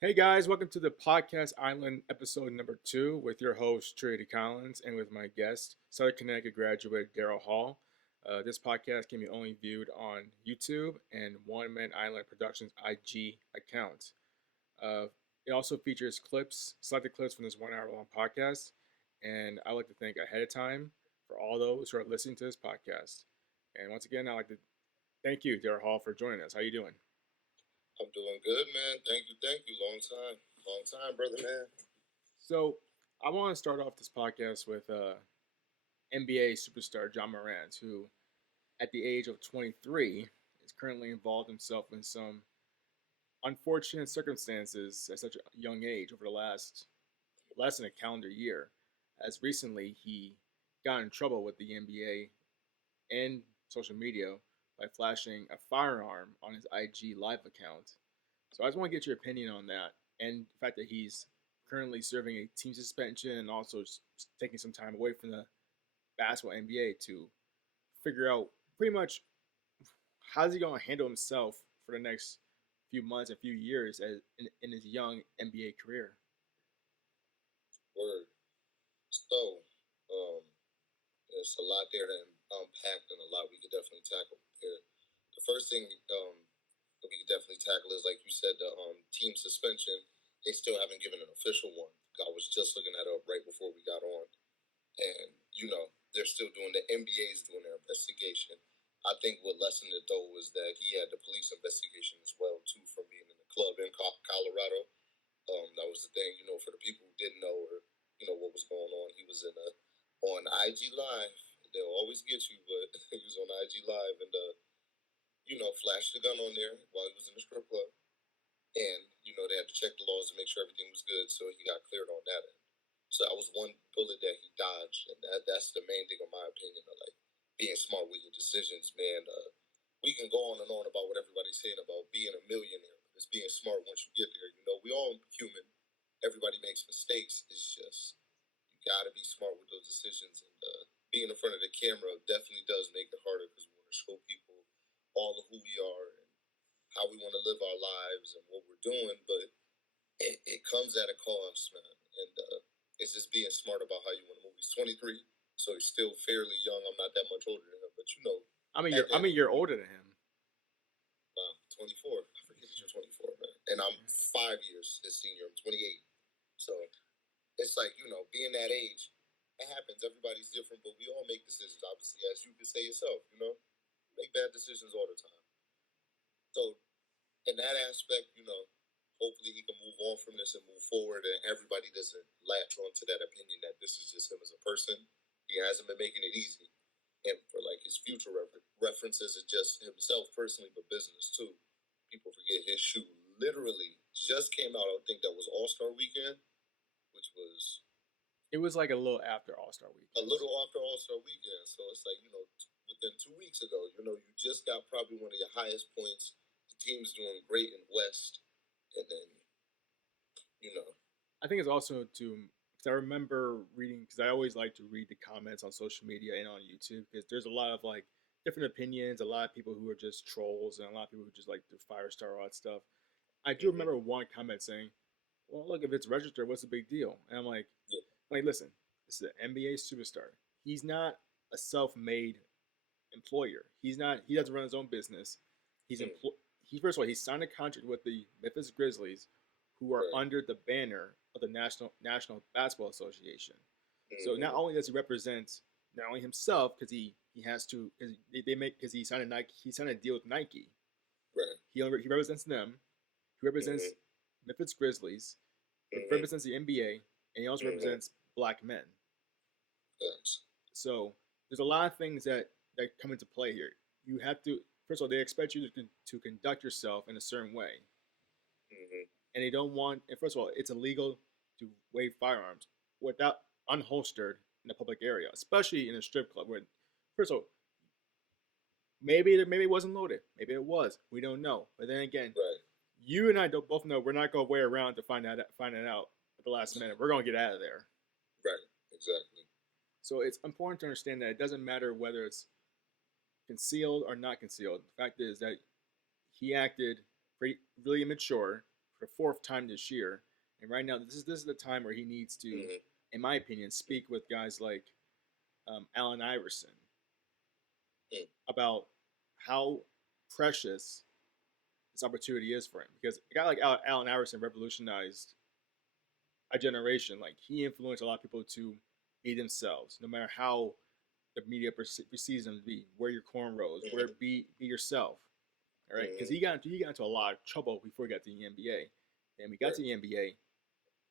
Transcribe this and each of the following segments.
Hey guys, welcome to the Podcast Island episode number 2 with your host, Trady Collins, and with my guest, Southern Connecticut graduate Darryl Hall. This podcast can be only viewed on YouTube and One Man Island Productions IG account. Uh, it also features selected clips from this 1 hour long podcast, and I would like to thank ahead of time for all those who are listening to this podcast. And once again, I'd like to thank you, Darryl Hall, for joining us. How you doing? I'm doing good, man. Thank you, thank you. Long time, brother, man. So, I want to start off this podcast with NBA superstar Ja Morant, who, at the age of 23, is currently involved himself in some unfortunate circumstances at such a young age over the last less than a calendar year. As recently, he got in trouble with the NBA and social media by flashing a firearm on his IG Live account. So I just want to get your opinion on that and the fact that he's currently serving a team suspension and also taking some time away from the basketball NBA to figure out pretty much how's he going to handle himself for the next few months and few years in his young NBA career. Word. So, um, there's a lot there to unpack and a lot we could definitely tackle there. The first thing that we could definitely tackle is, like you said, the team suspension. They still haven't given an official one. I was just looking that up right before we got on, and they're still doing the NBA's doing their investigation. I think what lessened it though was that he had the police investigation as well too from being in the club in Colorado. That was the thing, for the people who didn't know or what was going on. He was on IG Live. They'll always get you, but he was on IG Live and flashed the gun on there while he was in the strip club. And they had to check the laws to make sure everything was good, so he got cleared on that end. So that was one bullet that he dodged, and that's the main thing, in my opinion, of like being smart with your decisions, man. We can go on and on about what everybody's saying about being a millionaire, but it's being smart once you get there. We all human. Everybody makes mistakes. It's just you got to be smart with those decisions, and being in front of the camera definitely does make it harder because we want to show people all of who we are and how we want to live our lives and what we're doing, but it comes at a cost, man. And it's just being smart about how you want to move. He's 23, so he's still fairly young. I'm not that much older than him, but I'm a year older than him. Wow, 24. I forget that you're 24, man. And I'm 5 years his senior. I'm 28. So it's like, being that age, it happens. Everybody's different, but we all make decisions, obviously, as you can say yourself, make bad decisions all the time. So in that aspect, hopefully he can move on from this and move forward, and everybody doesn't latch on to that opinion that this is just him as a person. He hasn't been making it easy, and for like his future references, it's just himself personally, but business too. People forget his shoe literally just came out. I think that was All-Star Weekend, which was It was like a little after All Star a Weekend. little after All-Star Weekend. So it's like within 2 weeks ago, you just got probably one of your highest points. The team's doing great in West, and then you know I think it's also to because I remember reading because I always like to read the comments on social media and on YouTube because there's a lot of like different opinions, a lot of people who are just trolls, and a lot of people who just like to firestar all that stuff. I do Mm-hmm. remember one comment saying, "Well, look, if it's registered, what's the big deal?" And I'm Yeah. like, listen, this is an NBA superstar. He's not a self-made employer. He's not. He doesn't run his own business. He's Mm. employ. He first of all, he signed a contract with the Memphis Grizzlies, who are Right. under the banner of the National Basketball Association. So not Mm-hmm. only does he represent not only himself because he has to because they make because he signed a Nike he signed a deal with Nike. Right. He represents them. He represents Mm-hmm. Memphis Grizzlies. He Mm-hmm. represents the NBA, and he also Mm-hmm. represents black men. Thanks. So there's a lot of things that come into play here. You have to first of all they expect you to conduct yourself in a certain way, Mm-hmm. and they don't want. And first of all, it's illegal to wave firearms without unholstered in a public area, especially in a strip club. Where first of all, maybe it wasn't loaded, maybe it was. We don't know. But then again, Right. you and I don't both know we're not going to wait around to find it out at the last minute. We're going to get out of there. Right. Exactly. So it's important to understand that it doesn't matter whether it's concealed or not concealed. The fact is that he acted pretty, really immature for the fourth time this year. And right now, this is the time where he needs to, Mm-hmm. in my opinion, speak with guys like Allen Iverson about how precious this opportunity is for him. Because a guy like Allen Iverson revolutionized a generation. Like he influenced a lot of people to be themselves, no matter how the media perceives them to be. Wear your cornrows, Mm-hmm. be yourself. All right, because Mm-hmm. he got into a lot of trouble before he got to the NBA. And we got to Right. the NBA.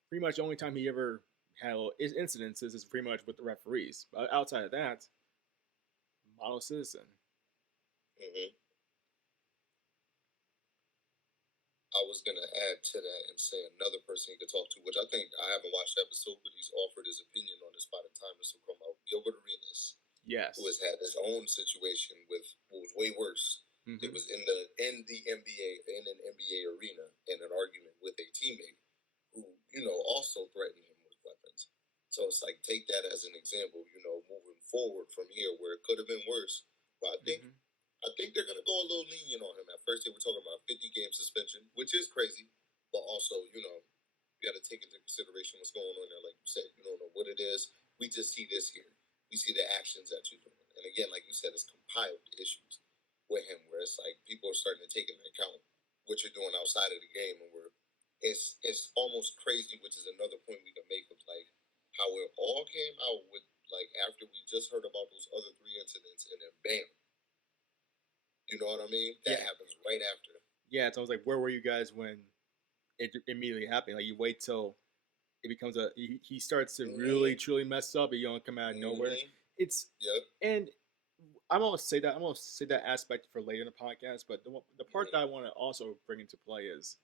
Pretty much the only time he ever had incidences is pretty much with the referees. But outside of that, model citizen. Mm-hmm. I was gonna add to that and say another person you could talk to, which I think I haven't watched the episode, but he's offered his opinion on this by the time this will come out. Gilbert Arenas, who has Yes. had his own situation with what was way worse. It Mm-hmm. was in the NBA in an NBA arena in an argument with a teammate who also threatened him with weapons. So it's like take that as an example, moving forward from here where it could have been worse. But Mm-hmm. I think they're going to go a little lenient on him. At first, they were talking about a 50-game suspension, which is crazy. But also, you got to take into consideration what's going on there. Like you said, you don't know what it is. We just see this here. We see the actions that you're doing. And again, like you said, it's compiled issues with him where it's like people are starting to take into account what you're doing outside of the game. And it's almost crazy, which is another point we can make of like how it all came out with like after we just heard about those other three incidents and then bam, you know what I mean? That Yeah. happens right after. Yeah. So I was like, where were you guys when it immediately happened? Like you wait till it becomes he starts to really Mm-hmm. truly mess up and you don't come out of nowhere. Mm-hmm. It's Yep. and I'm gonna say that aspect for later in the podcast, but the part that I want to also bring into play is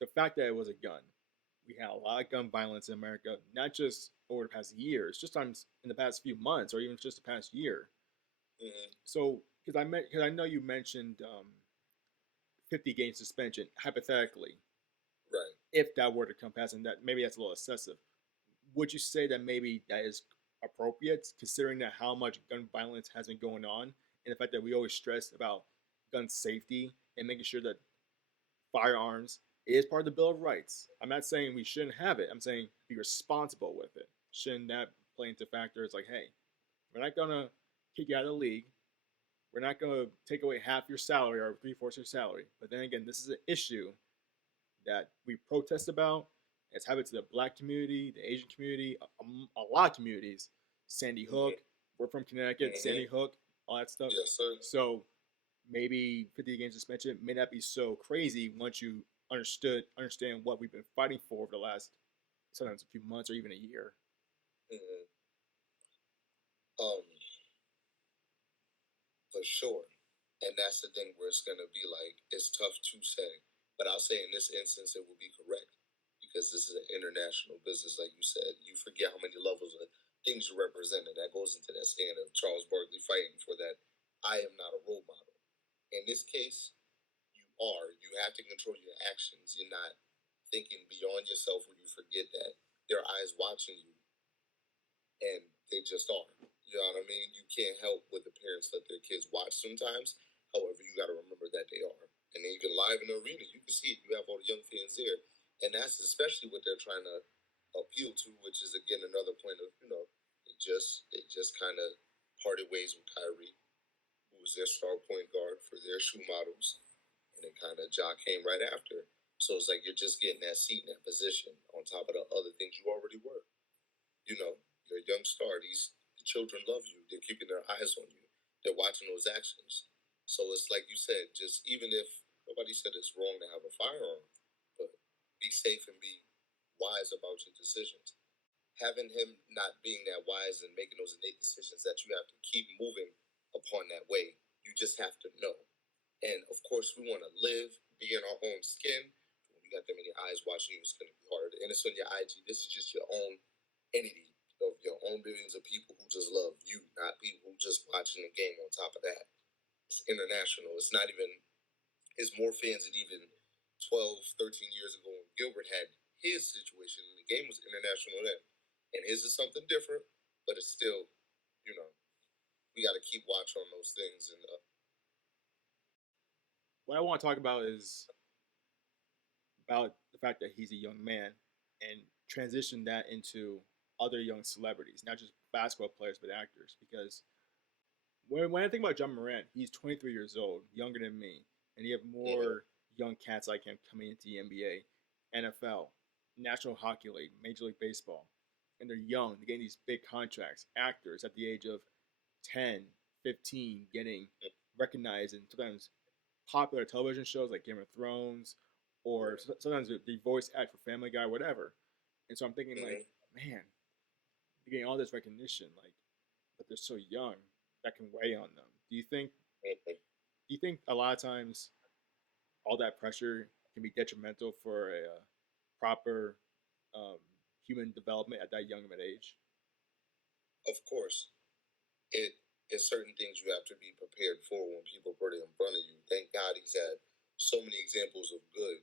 the fact that it was a gun. We had a lot of gun violence in America, not just over the past years, just times in the past few months or even just the past year. Mm-hmm. So, because I know you mentioned 50-game suspension hypothetically, Right. if that were to come past, and that maybe that's a little excessive. Would you say that maybe that is appropriate, considering that how much gun violence has been going on, and the fact that we always stress about gun safety and making sure that firearms is part of the Bill of Rights? I'm not saying we shouldn't have it. I'm saying be responsible with it. Shouldn't that play into factors like, hey, we're not gonna kick you out of the league. We're not gonna take away half your salary or 3/4 your salary. But then again, this is an issue that we protest about. It's happened to the black community, the Asian community, a lot of communities. Sandy Hook, Mm-hmm. we're from Connecticut, Mm-hmm. Sandy Hook, all that stuff. Yes, sir. So maybe 50 games suspension may not be so crazy once you understand what we've been fighting for the last sometimes a few months or even a year. Mm-hmm. Um, for sure. And that's the thing where it's gonna be like it's tough to say, but I'll say in this instance it will be correct because this is an international business, like you said. You forget how many levels of things you represent, and that goes into that saying of Charles Barkley fighting for that. I am not a role model. In this case, you are. You have to control your actions. You're not thinking beyond yourself when you forget that there are eyes watching you and they just are. You know what I mean? You can't help what the parents let their kids watch sometimes. However, you got to remember that they are. And then you can live in the arena, you can see it. You have all the young fans there. And that's especially what they're trying to appeal to, which is again another point of, they just kind of parted ways with Kyrie, who was their star point guard for their shoe models. And then kind of Ja came right after. So it's like you're just getting that seat in that position on top of the other things you already were. You're a young star. The children love you. They're keeping their eyes on you. They're watching those actions. So it's like you said, just even if nobody said it's wrong to have a firearm, but be safe and be wise about your decisions. Having him not being that wise and making those innate decisions that you have to keep moving upon that way, you just have to know. And of course, we want to live, be in our own skin. When you got that many eyes watching you, it's going to be hard. And it's on your IG. This is just your own entity of your own billions of people who just love you, not people who just watching the game on top of that. It's international. It's not even, it's more fans than even 12, 13 years ago when Gilbert had his situation and the game was international then. And his is something different, but it's still, you know, we got to keep watch on those things. What I want to talk about is about the fact that he's a young man and transition that into other young celebrities, not just basketball players but actors. Because when I think about John Morant, he's 23 years old, younger than me, and you have Mm-hmm. more young cats like him coming into the NBA, NFL, National Hockey League, Major League Baseball, and they're young. They're getting these big contracts. Actors at the age of 10, 15, getting recognized in sometimes popular television shows like Game of Thrones, or sometimes the voice act for Family Guy, whatever. And so I'm thinking like, Mm-hmm. man, they're getting all this recognition, like, but they're so young that can weigh on them. Mm-hmm. Do you think a lot of times all that pressure can be detrimental for a proper um, human development at that young of an age? Of course, it is certain things you have to be prepared for when people put it in front of you. Thank God he's had so many examples of good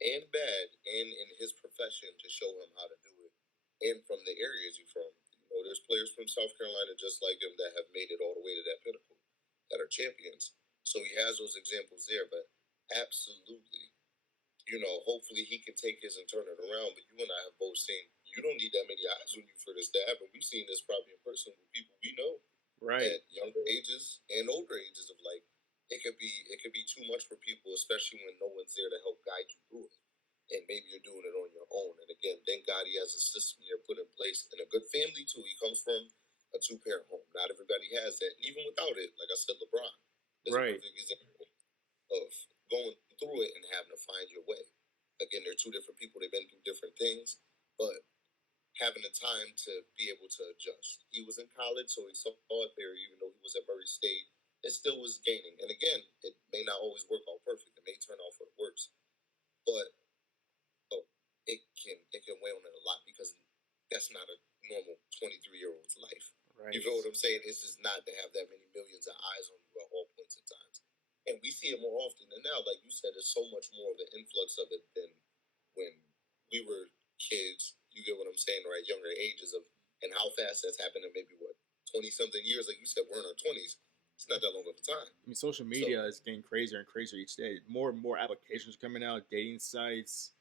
and bad, and in his profession to show him how to do it, and from the areas he's from. There's players from South Carolina just like him that have made it all the way to that pinnacle, that are champions. So he has those examples there, but absolutely, hopefully he can take his and turn it around. But you and I have both seen you don't need that many eyes when you for this to happen. We've seen this probably in person with people we know Right, at younger ages and older ages of like it could be too much for people, especially when no one's there to help guide you through it. And maybe you're doing it on your own. And again, thank God he has a system there put in place and a good family too. He comes from a two-parent home. Not everybody has that. And even without it, like I said, LeBron is a right. perfect example of going through it and having to find your way. Again, they're two different people. They've been through different things, but having the time to be able to adjust. He was in college, so he saw it there, even though he was at Murray State. It still was gaining. And again, it may not always work out perfect. It may turn out for the worse. But oh, it can weigh on it a lot because that's not a normal 23-year-old's life. You Right. feel what I'm saying? It's just not to have that many millions of eyes on you at all points in times. And we see it more often. And now, like you said, there's so much more of an influx of it than when we were kids. You get what I'm saying, or at younger ages of and how fast that's happened in maybe what 20 something years. Like you said, we're in our 20s. It's not that long of a time. I mean, social So media is getting crazier and crazier each day. More and more applications coming out, dating sites,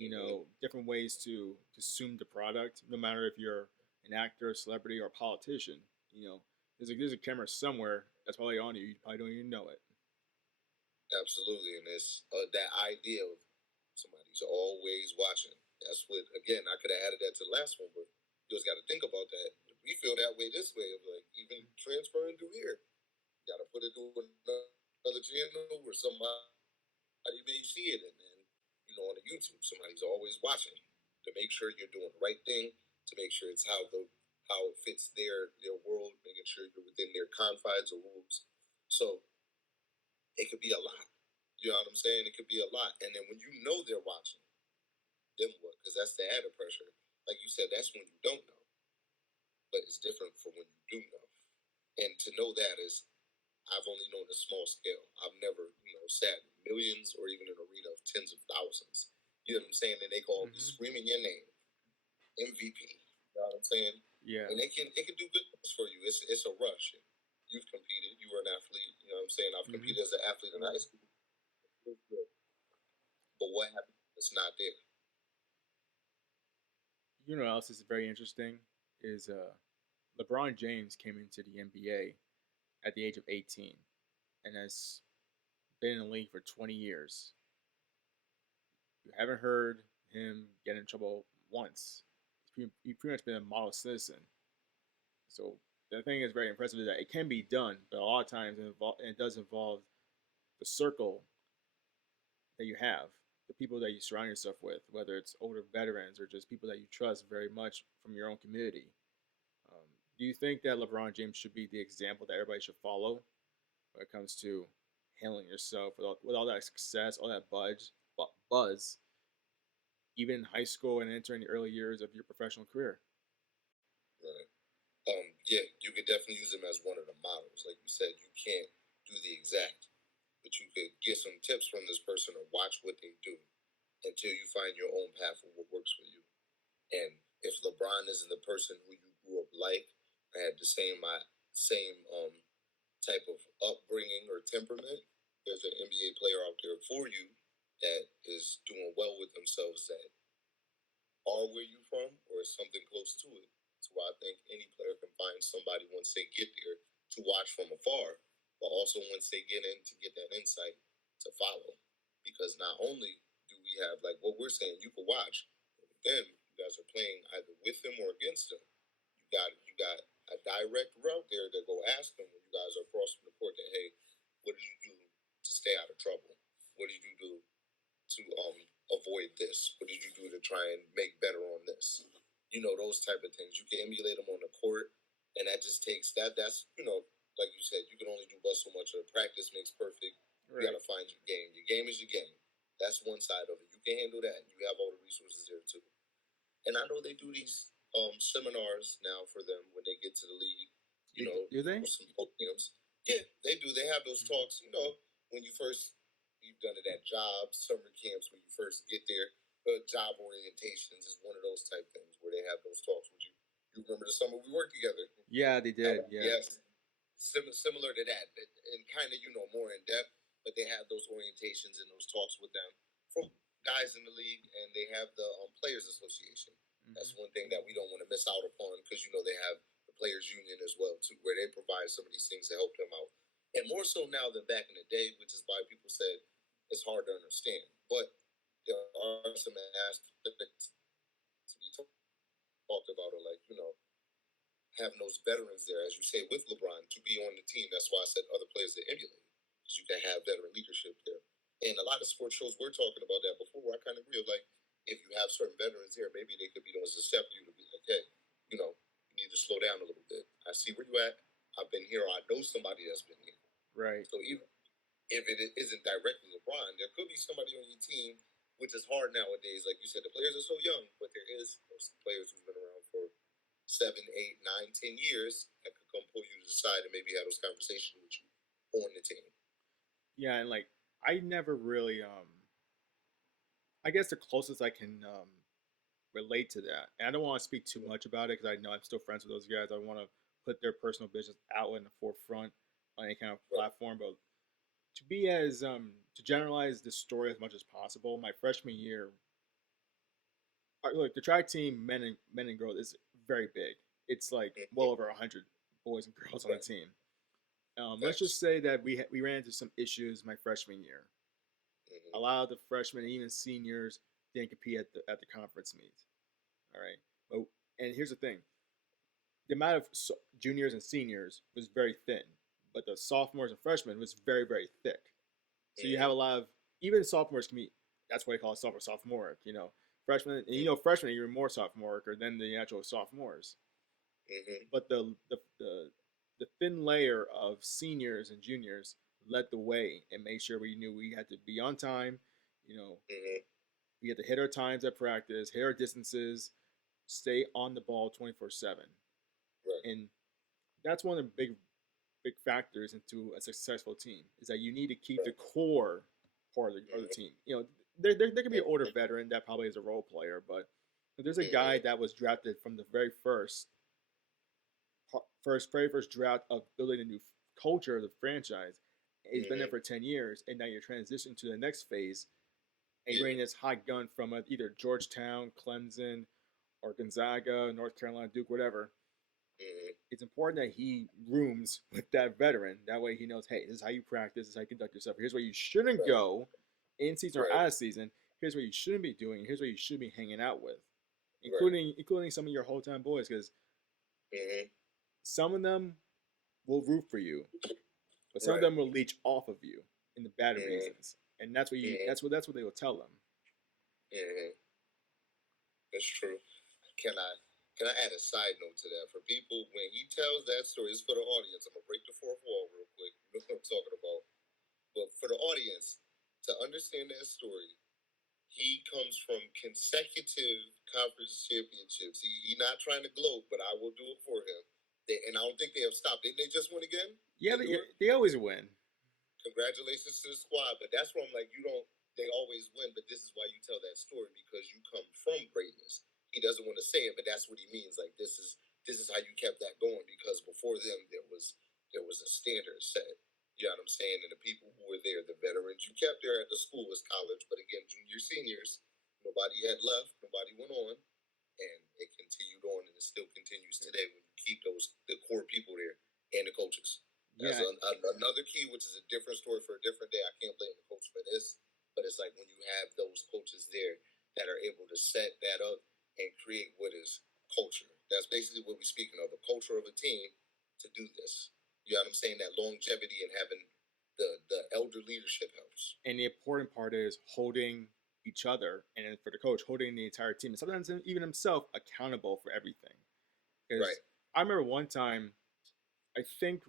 mm-hmm. different ways to consume the product. No matter if you're an actor, a celebrity, or a politician, there's a camera somewhere that's probably on you. You probably don't even know it. Absolutely, and it's that idea of somebody's always watching. That's what again I could have added that to the last one, but you just got to think about that. We feel that way this way of like even transferring through here. Got to put it through another channel where somebody may see it, and then on the YouTube somebody's always watching to make sure you're doing the right thing, to make sure it's how it fits their world, making sure you're within their confines or rules. So it could be a lot. You know what I'm saying? It could be a lot. And then when you know they're watching, then what? Because that's the added pressure. Like you said, that's when you don't know. But it's different from when you do know. And to know that is, I've only known a small scale. I've never, sat in millions or even an arena of tens of thousands. You know what I'm saying? And they call me Mm-hmm. screaming your name, MVP. You know what I'm saying? Yeah. And it can do good things for you. It's a rush. You've competed. You were an athlete. You know what I'm saying? I've Mm-hmm. competed as an athlete in high school. But what happens? It's not there. What else is very interesting is LeBron James came into the NBA at the age of 18 and has been in the league for 20 years. You haven't heard him get in trouble once. He's pretty much been a model citizen. So the thing is very impressive is that it can be done, but a lot of times it does involve the circle that you have, the people that you surround yourself with, whether it's older veterans or just people that you trust very much from your own community. Um, do you think that LeBron James should be the example that everybody should follow when it comes to handling yourself with all that success, all that buzz, even in high school and entering the early years of your professional career? Right. Yeah, you could definitely use them as one of the models. Like you said, you can't do the exact, but you could get some tips from this person or watch what they do until you find your own path of what works for you. And if LeBron isn't the person who you grew up like, had the same type of upbringing or temperament, there's an NBA player out there for you that is doing well with themselves that are where you from or something close to it. So I think any player can find somebody once they get there to watch from afar, but also once they get in to get that insight to follow. Because not only do we have like what we're saying, you can watch, but then you guys are playing either with them or against them. You got a direct route there to go ask them when you guys are crossing the court that hey, what did you do to stay out of trouble? What did you do to avoid this? What did you do to try and make better on this? You know, those type of things. You can emulate them on the court, and that just takes that. That's like you said, you can only do but so much. Practice makes perfect. You got to find your game. Your game is your game. That's one side of it. You can handle that, and you have all the resources there too. And I know they do these seminars now for them when they get to the league. Do they? Some podiums. Yeah, they do. They have those talks. When you've done it at jobs, summer camps when you first get there. Job orientations is one of those type things where they have those talks with you. You remember the summer we worked together? Yeah, they did. Yes, similar to that, and kind of more in depth. But they have those orientations and those talks with them from guys in the league, and they have the Players Association. Mm-hmm. That's one thing that we don't want to miss out upon because they have the Players Union as well too, where they provide some of these things to help them out, and more so now than back in the day, which is why people said it's hard to understand. But there are some aspects to be talked about, or like having those veterans there, as you say, with LeBron to be on the team. That's why I said other players to emulate, because you can have veteran leadership there. And a lot of sports shows we're talking about that before. I kind of agree. Like if you have certain veterans here, maybe they could be the ones to step you to be like, hey, you need to slow down a little bit. I see where you at. I've been here. Or I know somebody that's been here. Right. So even if it isn't directly LeBron, there could be somebody on your team, which is hard nowadays. Like you said, the players are so young, but there is players who've been around for 7, 8, 9, 10 years that could come pull you to the side and maybe have those conversations with you on the team. Yeah, and like I never really I guess the closest I can relate to that, and I don't want to speak too much about it because I know I'm still friends with those guys. I want to put their personal business out in the forefront on any kind of platform, but to be as to generalize the story as much as possible, my freshman year, look, the track team, men and girls, is very big. It's like well over 100 boys and girls on the team. Let's just say that we ran into some issues my freshman year. A lot of the freshmen and even seniors didn't compete at the conference meets. All right, and here's the thing: the amount of juniors and seniors was very thin, but the sophomores and freshmen was very, very thick. So you have a lot of even sophomores can be. That's why they call it sophomoric. Freshmen, and freshmen are even more sophomoric than the actual sophomores. Mm-hmm. But the thin layer of seniors and juniors led the way and made sure we knew we had to be on time. We had to hit our times at practice, hit our distances, stay on the ball 24/7. Right. And that's one of the big factors into a successful team is that you need to keep the core part of the team. There could be an older veteran that probably is a role player, but if there's a guy that was drafted from the very first draft of building a new culture of the franchise. He's been there for 10 years, and now you're transitioning to the next phase, and you're bringing this hot gun from either Georgetown, Clemson, or Gonzaga, North Carolina, Duke, whatever. It's important that he rooms with that veteran. That way he knows, hey, this is how you practice, this is how you conduct yourself. Here's where you shouldn't go in season or out of season. Here's what you shouldn't be doing. Here's what you should be hanging out with, including some of your whole time boys, because some of them will root for you, but some of them will leech off of you in the bad reasons, and that's what that's what they will tell them. That's true. Can I add a side note to that for people when he tells that story? It's for the audience. I'm gonna break the fourth wall real quick. You know what I'm talking about. But for the audience to understand that story, he comes from consecutive conference championships. He's not trying to gloat, but I will do it for him. And I don't think they have stopped. Didn't they just win again? Yeah, they always win. Congratulations to the squad. But that's where I'm like, they always win, but this is why you tell that story, because you come from greatness. He doesn't want to say it, but that's what he means. Like this is how you kept that going, because before them there was a standard set. You know what I'm saying? And the people who were there, the veterans you kept there at the school was college, but again, had left, nobody went on, and it continued on, and it still continues today when you keep the core people there and the coaches. That's Yeah, another key, which is a different story for a different day. I can't blame the coach for this, but it's like when you have those coaches there that are able to set that up and create what is culture. That's basically what we're speaking of, the culture of a team to do this. You know what I'm saying? That longevity and having the elder leadership helps. and the important part is holding each other, and then for the coach, holding the entire team, and sometimes even himself accountable for everything. Because Right. I remember one time, I think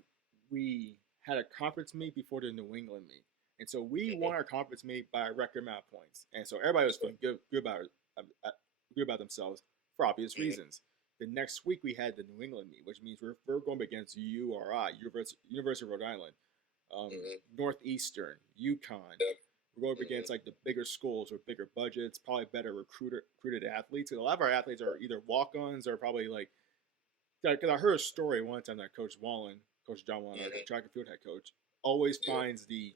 we had a conference meet before the New England meet, and so we won our conference meet by a record amount of points, and so everybody was feeling good about themselves for obvious reasons. The next week we had the New England meet, which means we're going up against URI, University of Rhode Island, Northeastern, UConn. We're going up against like the bigger schools with bigger budgets, probably better recruited athletes. And a lot of our athletes are either walk-ons or probably like, because I heard a story one time that Coach John Wallen, our track and field head coach, always finds the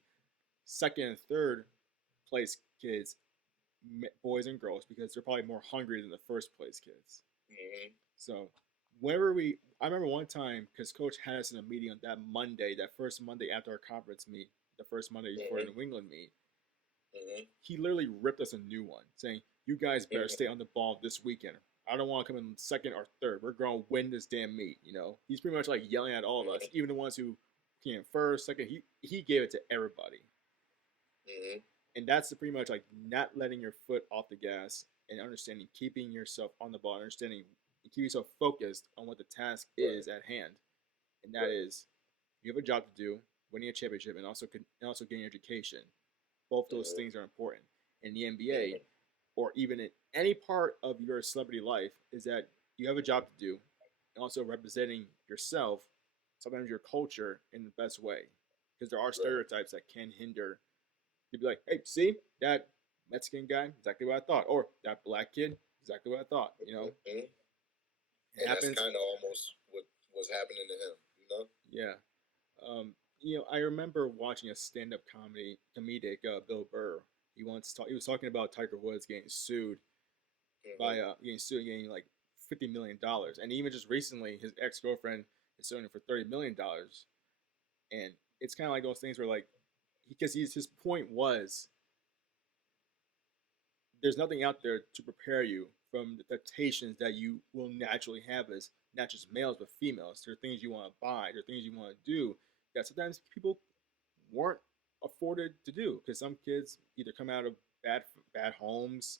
second and third place kids, boys and girls, because they're probably more hungry than the first place kids. So I remember one time because Coach had us in a meeting on that Monday, that first Monday after our conference meet, the first Monday before the New England meet. He literally ripped us a new one, saying, "You guys better stay on the ball this weekend. I don't want to come in second or third. We're going to win this damn meet." You know, he's pretty much like yelling at all of us, even the ones who came in first, second. He gave it to everybody, and that's pretty much like not letting your foot off the gas and understanding, keeping yourself on the ball, understanding, keep yourself focused on what the task is at hand, and that is you have a job to do, winning a championship, and also getting education. Both those things are important. In the NBA, or even in any part of your celebrity life, is that you have a job to do, and also representing yourself, sometimes your culture, in the best way. Because there are stereotypes that can hinder. You'd be like, "Hey, see that Mexican guy? Exactly what I thought." Or that black kid? Exactly what I thought. You know, and it that's happens. kind of almost what was happening to him. You know. Yeah. I remember watching a stand-up comedic, Bill Burr. He was talking about Tiger Woods getting sued getting like $50 million, and even just recently, his ex-girlfriend is suing him for $30 million, and it's kind of like those things where like because his point was there's nothing out there to prepare you from the temptations that you will naturally have as not just males but females. There are things you want to buy, there are things you want to do that sometimes people weren't afforded to do because some kids either come out of bad homes.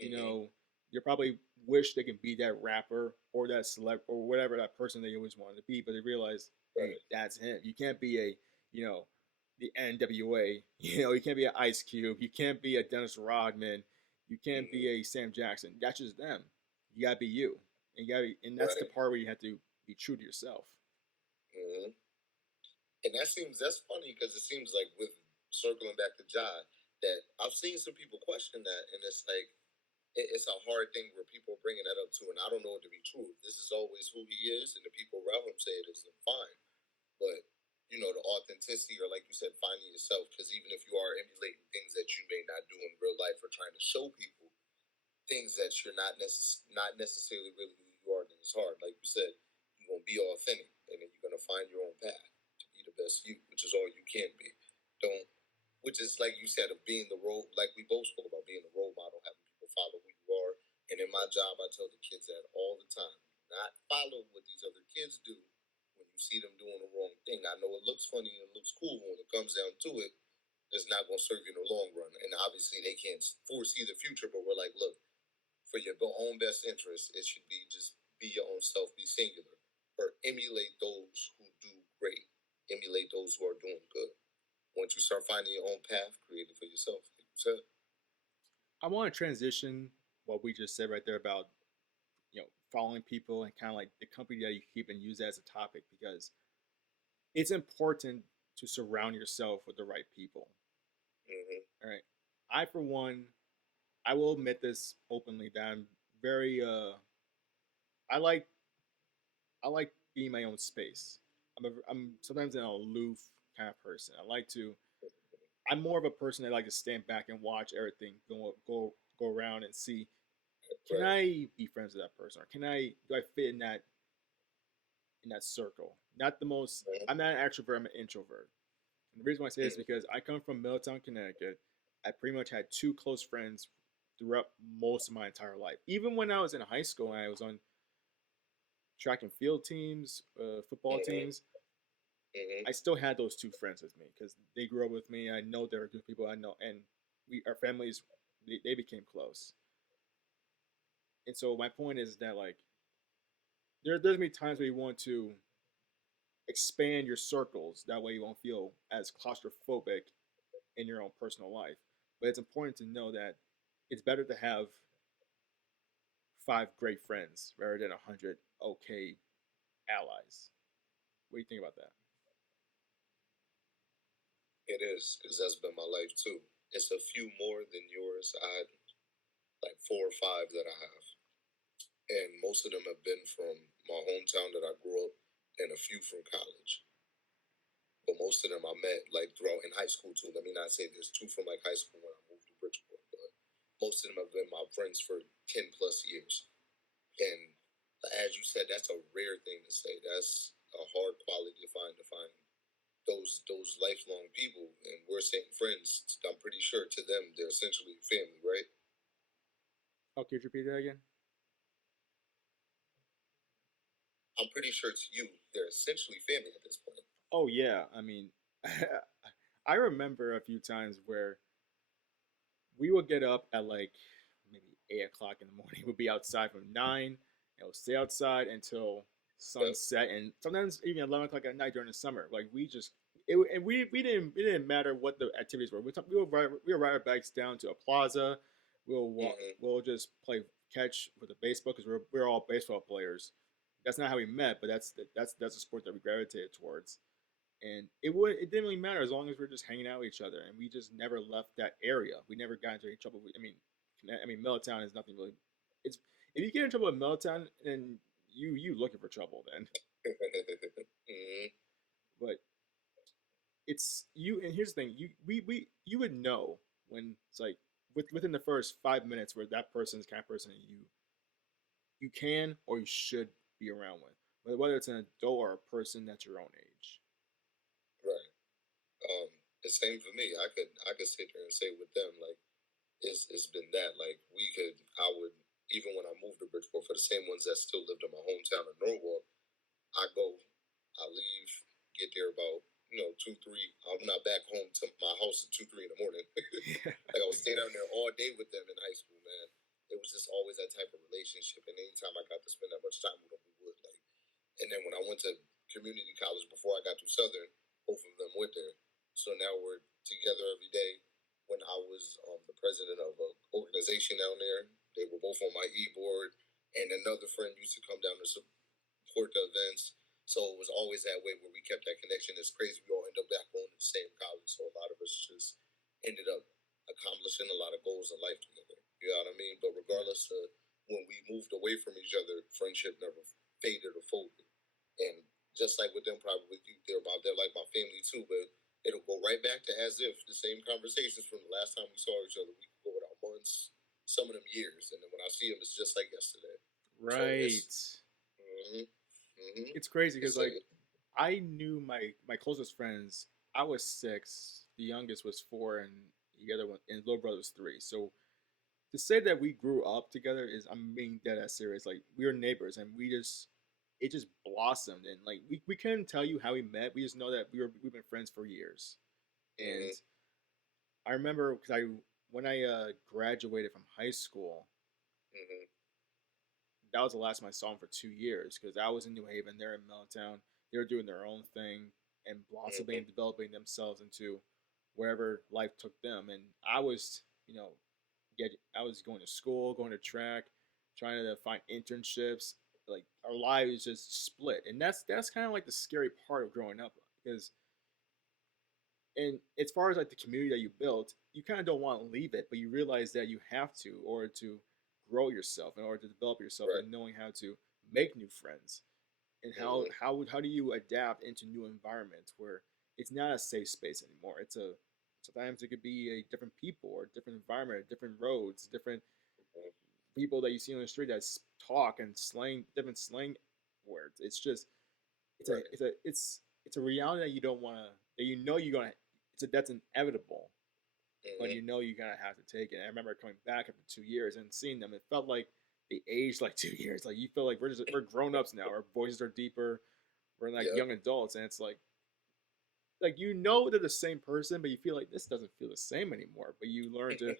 You know, you probably wish they could be that rapper or that celeb or whatever that person they always wanted to be, but they realize, hey, that's him. You can't be the NWA. You can't be an Ice Cube. You can't be a Dennis Rodman. You can't be a Sam Jackson. That's just them. You gotta be you, and that's the part where you have to be true to yourself. And that's funny because it seems like with circling back to Ja, that I've seen some people question that, and it's like it's a hard thing where people are bringing that up to, and I don't know it to be true. If this is always who he is, and the people around him say it is, then fine. But the authenticity, or like you said, finding yourself, because even if you are emulating things that you may not do in real life or trying to show people things that you're not necessarily really who you are, then it's hard. Like you said, you're gonna be authentic, and then you're gonna find your own path to be the best you, which is all you can be. Don't, which is like you said, of being the role, like we both spoke about being the role model, having people follow who you are. And in my job, I tell the kids that all the time: not follow what these other kids do when you see them doing the wrong thing. I know it looks funny and it looks cool, but when it comes down to it, it's not going to serve you in the long run. And obviously, they can't foresee the future, but we're like, look, for your own best interest, it should be just be your own self, be singular, or emulate those who do great, emulate those who are doing good. Once you start finding your own path, create it for yourself, like you said. I want to transition what we just said right there about following people and kind of like the company that you keep and use that as a topic because it's important to surround yourself with the right people. All right. For one, I will admit this openly that I'm very I like I like being my own space. I'm sometimes an aloof kind of person. I'm more of a person that like to stand back and watch everything go around and see, can Right. I be friends with that person, or can I do I fit in that circle? Not the most. Mhm. I'm not an extrovert. I'm an introvert. And the reason why I say this is Mhm. because I come from Middletown, Connecticut. I pretty much had two close friends throughout most of my entire life. Even when I was in high school and I was on track and field teams, football Mhm. teams, Mhm. I still had those two friends with me because they grew up with me. I know they're good people. I know, and our families they became close. And so my point is that like there's gonna be times where you want to expand your circles. That way you won't feel as claustrophobic in your own personal life. But it's important to know that it's better to have five great friends rather than 100 okay allies. What do you think about that? It is, because that's been my life too. It's a few more than yours. I had like four or five that I have, and most of them have been from my hometown that I grew up, and a few from college. But most of them I met like throughout in high school too. Let me not say there's two from like high school when I moved to Bridgeport, but most of them have been my friends for 10 plus years. And as you said, that's a rare thing to say. That's a hard quality to find. To find those lifelong people, and we're saying friends. I'm pretty sure to them they're essentially family, right? Oh, could you repeat that again? I'm pretty sure to you they're essentially family at this point. Oh yeah, I mean, I remember a few times where we would get up at like maybe 8 o'clock in the morning. We'd be outside from 9, and we'll stay outside until Yep. sunset, and sometimes even 11 o'clock at night during the summer. Like we just and we didn't matter what the activities were. We would ride our bikes down to a plaza. We'll walk. Mm-hmm. We'll just play catch with a baseball because we're all baseball players. That's not how we met, but that's a sport that we gravitated towards. And it didn't really matter as long as we were just hanging out with each other, and we just never left that area. We never got into any trouble. I mean, Middletown is nothing really. It's if you get in trouble with Middletown, then you looking for trouble then. Mm-hmm. But it's you. And here's the thing: you would know when it's like within the first 5 minutes where that person is the kind of person you can or you should be around with, whether it's an adult or a person that's your own age. Right. Um, the same for me. I could sit there and say with them like it's been that like I would even when I moved to Bridgeport for the same ones that still lived in my hometown of Norwalk. I go, I leave, get there about 2 3. I'm not back home to my house at 2 3 in the morning. Like I was staying down there all day with them in high school, man. It was just always that type of relationship, and anytime I got to spend that much time with them, we would like. And then when I went to community college before I got to Southern, both of them went there. So now we're together every day. When I was the president of an organization down there, they were both on my e-board, and another friend used to come down to support the events. So it was always that way where we kept that connection. It's crazy. We all end up back going to the same college. So a lot of us just ended up accomplishing a lot of goals in life together. You know what I mean? But Yeah. regardless of when we moved away from each other, friendship never faded or folded. And just like with them, probably with you, they're like my family too. But it'll go right back to as if the same conversations from the last time we saw each other. We could go without months, some of them years, and then when I see them, it's just like yesterday. So Right. mm-hmm, mm-hmm. It's crazy because it's like a I knew my closest friends. I was 6. The youngest was 4, and the other one and little brother was 3. So to say that we grew up together is I'm being dead ass serious. Like we were neighbors, and it just blossomed, and like we couldn't tell you how we met. We just know that we've been friends for years. And mm-hmm, I remember because I when I graduated from high school, mm-hmm, that was the last time I saw them for 2 years because I was in New Haven, they're in Middletown. They were doing their own thing and blossoming and mm-hmm, developing themselves into wherever life took them. And I was, I was going to school, going to track, trying to find internships. Like our lives just split, and that's kind of like the scary part of growing up because, and as far as like the community that you built, you kind of don't want to leave it, but you realize that you have to in order to grow yourself, in order to develop yourself, right, and knowing how to make new friends, and mm-hmm, how do you adapt into new environments where it's not a safe space anymore. It's Sometimes it could be a different people or different environment, different roads, different Mhm. people that you see on the street that talk and slang different slang words. It's just Right. it's a reality that you don't want to that you know you're gonna that's inevitable, but Hmm. you know you're gonna have to take it. And I remember coming back after 2 years and seeing them. It felt like they aged like 2 years. Like you feel like we're grown ups now. Our voices are deeper. We're like Yep. young adults, and it's like you know they're the same person, but you feel like this doesn't feel the same anymore. But you learn to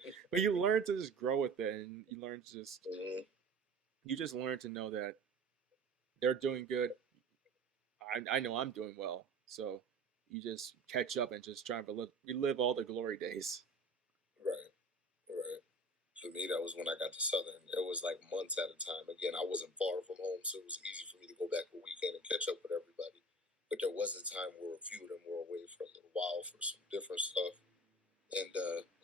just grow with it, and Hmm. you just learn to know that they're doing good. I know I'm doing well, so you just catch up and just try to relive all the glory days. Right. Right. For me, that was when I got to Southern. It was like months at a time. Again, I wasn't far from home, so it was easy for me to go back a weekend and catch up with everybody. But there was a time where a few of them were away for a little while for some different stuff. And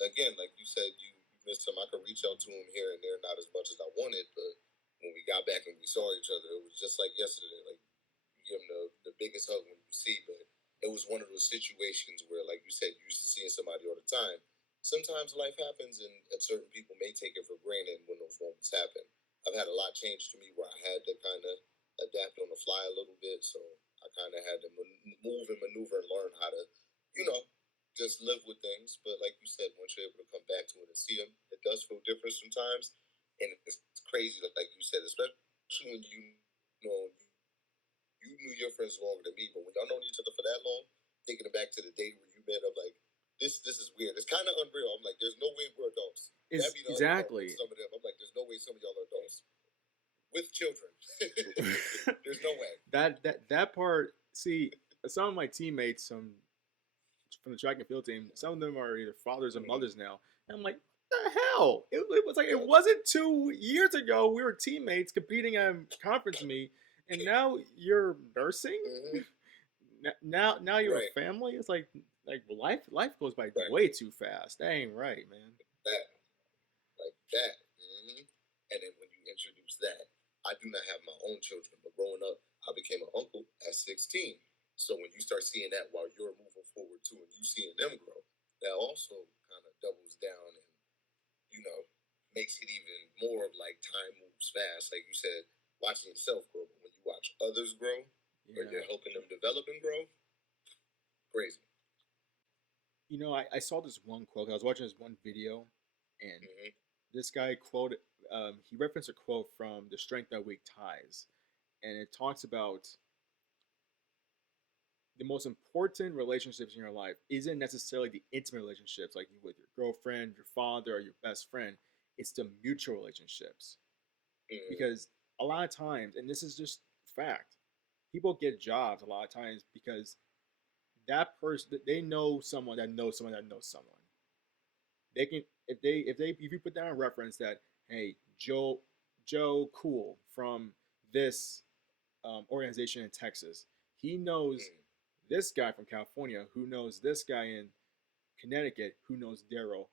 again, like you said, you missed him. I could reach out to him here and there, not as much as I wanted, but when we got back and we saw each other, it was just like yesterday. Like you give him the biggest hug when you see, but it was one of those situations where, like you said, you used to seeing somebody all the time. Sometimes life happens, and certain people may take it for granted when those moments happen. I've had a lot change to me where I had to kind of adapt on the fly a little bit, so I kind of had to move and maneuver and learn how to, you know, just live with things. But like you said, once you're able to come back to it and see them, it does feel different sometimes, and it's crazy, like you said, especially when you know you knew your friends longer than me, but when y'all known each other for that long, thinking back to the day where you met, I'm like, this is weird. It's kind of unreal. I'm like, there's no way we're adults. That'd Is be the other part with exactly some of them. I'm like, there's no way some of y'all are adults with children. There's no way. that part. See, some of my teammates from the track and field team, some of them are either fathers or Mm-hmm. mothers now. And I'm like, what the hell? It was like it Yeah. wasn't 2 years ago. We were teammates competing at conference meet, and now you're nursing. Mm-hmm. Now you're Right. a family. It's like life goes by Right. way too fast. That ain't right, man. That. Like that. Mm-hmm. And then when you introduce that, I do not have my own children, but growing up, I became an uncle at 16. So when you start seeing that while you're moving forward too, and you seeing them grow, that also kind of doubles down and makes it even more of like time moves fast. Like you said, watching yourself grow, but when you watch others grow, or Yeah. you're helping them develop and grow, crazy. I saw this one quote. I was watching this one video, and Mm-hmm. this guy quoted. He referenced a quote from "The Strength That Weak Ties," and it talks about the most important relationships in your life isn't necessarily the intimate relationships like with your girlfriend, your father, or your best friend. It's the mutual relationships Mm-hmm. because a lot of times, and this is just fact, people get jobs a lot of times because that person they know someone that knows someone that knows someone. They can if you put down a reference that hey Joe Cool from this organization in Texas, he knows Mm-hmm. this guy from California who knows this guy in Connecticut who knows Darryl.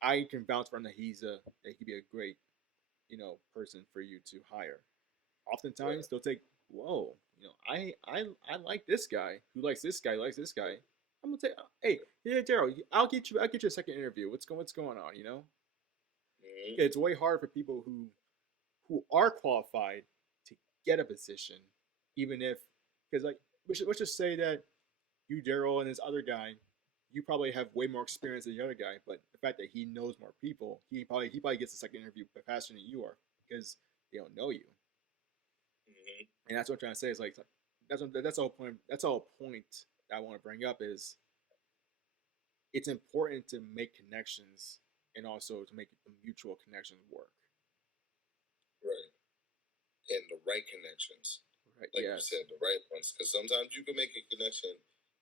I can vouch for him that that he'd be a great person for you to hire. Oftentimes Right. they'll take whoa I like this guy who likes this guy likes this guy. I'm gonna take hey yeah Darryl I'll get you a second interview. What's going on Mm-hmm. It's way hard for people who are qualified to get a position, even if because like let's just say that you Daryl and this other guy, you probably have way more experience than the other guy, but the fact that he knows more people, he probably gets a second interview faster than you are because they don't know you, Mm-hmm. and that's what I'm trying to say is like that's the whole point. That's the whole point that I want to bring up is it's important to make connections and also to make the mutual connections work. Right. And the right connections, Right? like you Yes. said, the right ones. Because sometimes you can make a connection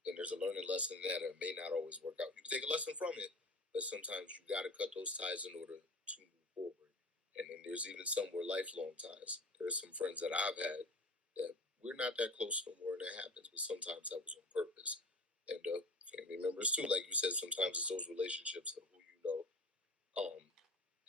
and there's a learning lesson that it may not always work out. You can take a lesson from it, but sometimes you got to cut those ties in order to move forward. And then there's even some where lifelong ties. There's some friends that I've had that we're not that close no more, and that happens, but sometimes that was on purpose. And family members too, like you said, sometimes it's those relationships of who you know um,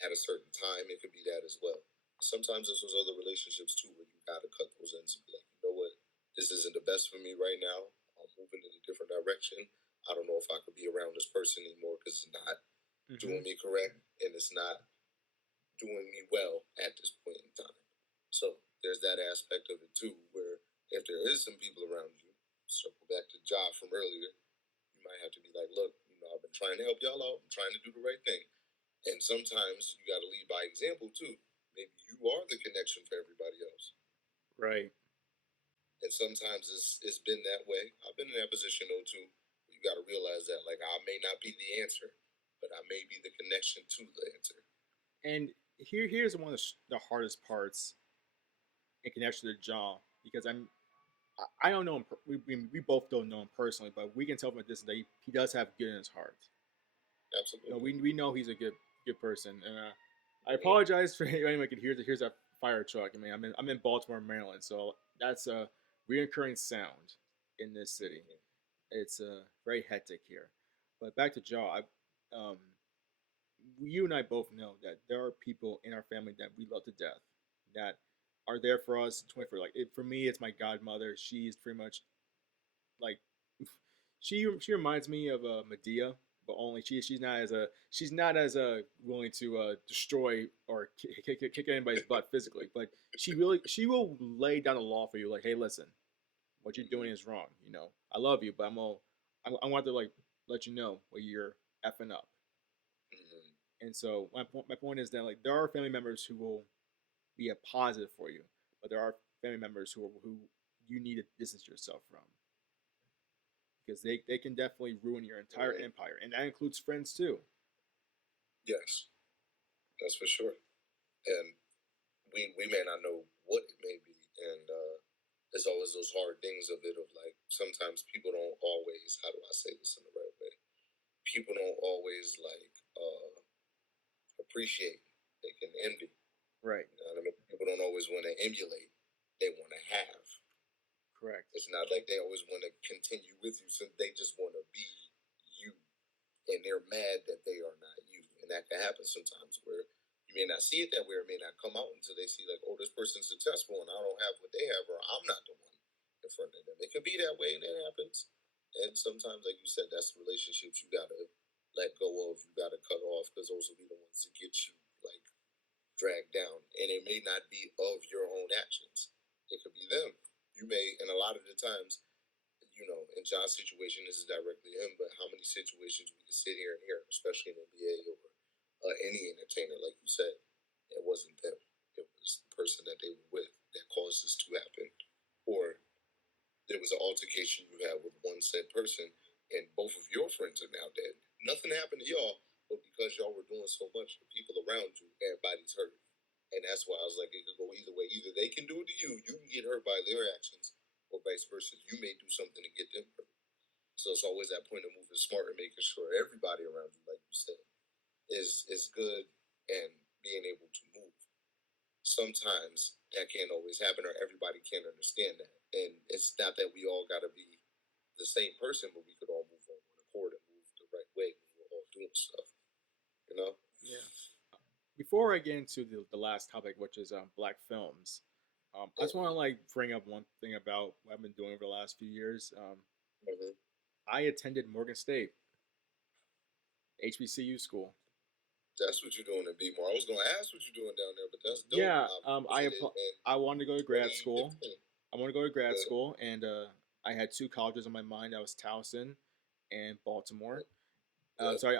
at a certain time. It could be that as well. Sometimes there's those other relationships too where you gotta cut those ends and be like, you know what, this isn't the best for me right now. I'm moving in a different direction. I don't know if I could be around this person anymore because it's not Mm-hmm. doing me correct and it's not doing me well at this point in time. So there's that aspect of it too, where if there is some people around you, circle back to Ja from earlier, you might have to be like, look, I've been trying to help y'all out. I'm trying to do the right thing. And sometimes you got to lead by example too. Maybe you are the connection for everybody else. Right. And sometimes it's been that way. I've been in that position though too. You got to realize that like I may not be the answer, but I may be the connection to the answer. And here's one of the hardest parts in connection to John, because I don't know him. We both don't know him personally, but we can tell from a distance that he does have good in his heart. No, Absolutely. we know he's a good person, and I apologize for anyone can hear. Here's that fire truck. I mean, I'm in Baltimore, Maryland, so that's a reoccurring sound in this city. It's very hectic here. But back to Jaw, you and I both know that there are people in our family that we love to death, that are there for us 24. Like for me, it's my godmother. She's pretty much like she reminds me of Medea, but only she's not as willing to destroy or kick anybody's butt physically, but she will lay down the law for you. Like, hey, listen, what you're doing is wrong. I love you, but I want to like let you know what you're effing up. And so my point is that like there are family members who will be a positive for you, but there are family members who you need to distance yourself from because they can definitely ruin your entire empire, and that includes friends too. Yes, that's for sure. And we may not know what it may be, and there's always those hard things of it. Of like sometimes people don't always. How do I say this in the right way? People don't always like appreciate. They can envy. Right. You know what I mean? People don't always want to emulate. They want to have. Correct. It's not like they always want to continue with you, so they just want to be you, and they're mad that they are not you, and that can happen sometimes where you may not see it that way, or it may not come out until they see like, oh, this person's successful, and I don't have what they have, or I'm not the one in front of them. It can be that way, and it happens. And sometimes, like you said, that's relationships you gotta let go of, you gotta cut off, because those will be the ones that get you like dragged down, and it may not be of your own actions. It could be them. You may, and a lot of the times, in John's situation, this is directly him, but how many situations we can sit here and hear, especially in the NBA or any entertainer, like you said, it wasn't them. It was the person that they were with that caused this to happen. Or there was an altercation you had with one said person, and both of your friends are now dead. Nothing happened to y'all, but because y'all were doing so much, the people around you, everybody's hurt. And that's why I was like, it could go either way. Either they can do it to you, you can get hurt by their actions, or vice versa. You may do something to get them hurt. So it's always that point of moving smart and making sure everybody around you, like you said, is good and being able to move. Sometimes that can't always happen, or everybody can't understand that. And it's not that we all got to be the same person, but we could all move on one accord and move the right way when we're all doing stuff. You know? Yeah. Before I get into the last topic, which is black films, I just want to like bring up one thing about what I've been doing over the last few years. Mm-hmm. I attended Morgan State HBCU school. That's what you're doing in B-more. I was going to ask what you're doing down there, but that's dope. Yeah, I wanted to go to grad school. I want to go to grad school, and I had two colleges on my mind. That was Towson and Baltimore. Sorry,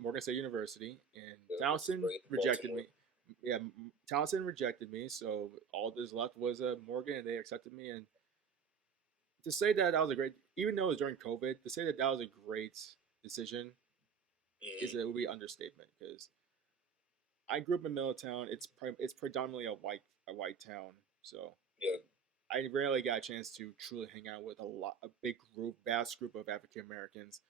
Morgan State University, and Towson rejected me. Yeah, Towson rejected me, so all that's left was Morgan, and they accepted me. And to say that was a great, even though it was during COVID, to say that was a great decision is it would be understatement because I grew up in Middletown. It's predominantly a white town, so yeah. I rarely got a chance to truly hang out with a big group, vast group of African Americans.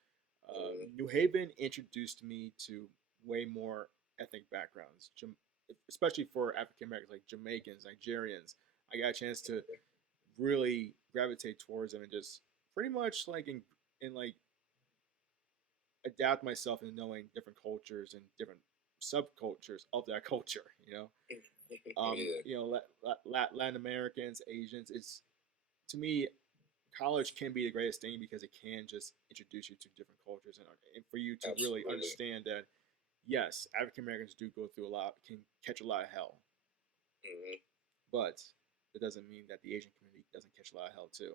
New Haven introduced me to way more ethnic backgrounds, especially for African Americans like Jamaicans, Nigerians. I got a chance to really gravitate towards them and just pretty much like in like adapt myself into knowing different cultures and different subcultures of that culture. Yeah. Latin Americans, Asians. It's to me college can be the greatest thing because it can just introduce you to different cultures and for you to really Absolutely. understand that yes, African Americans do go through a lot, can catch a lot of hell, Hmm. but it doesn't mean that the Asian community doesn't catch a lot of hell too.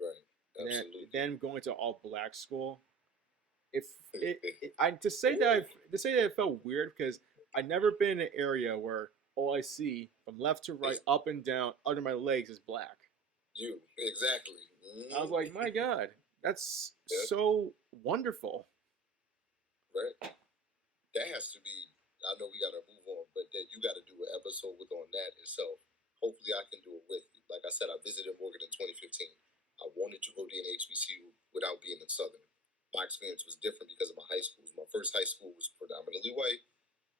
Right. And Absolutely. then going to all black school, if I to say that it felt weird because I've never been in an area where all I see from left to right, It's up and down, under my legs is black. you. Exactly. I was like, my God, that's Yeah. so wonderful. Right. That has to be. I know we got to move on, but then you got to do an episode with on that itself. Hopefully, I can do it with you. Like I said, I visited Morgan in 2015. I wanted to go to an HBCU without being in Southern. My experience was different because of my high schools. My first high school was predominantly white,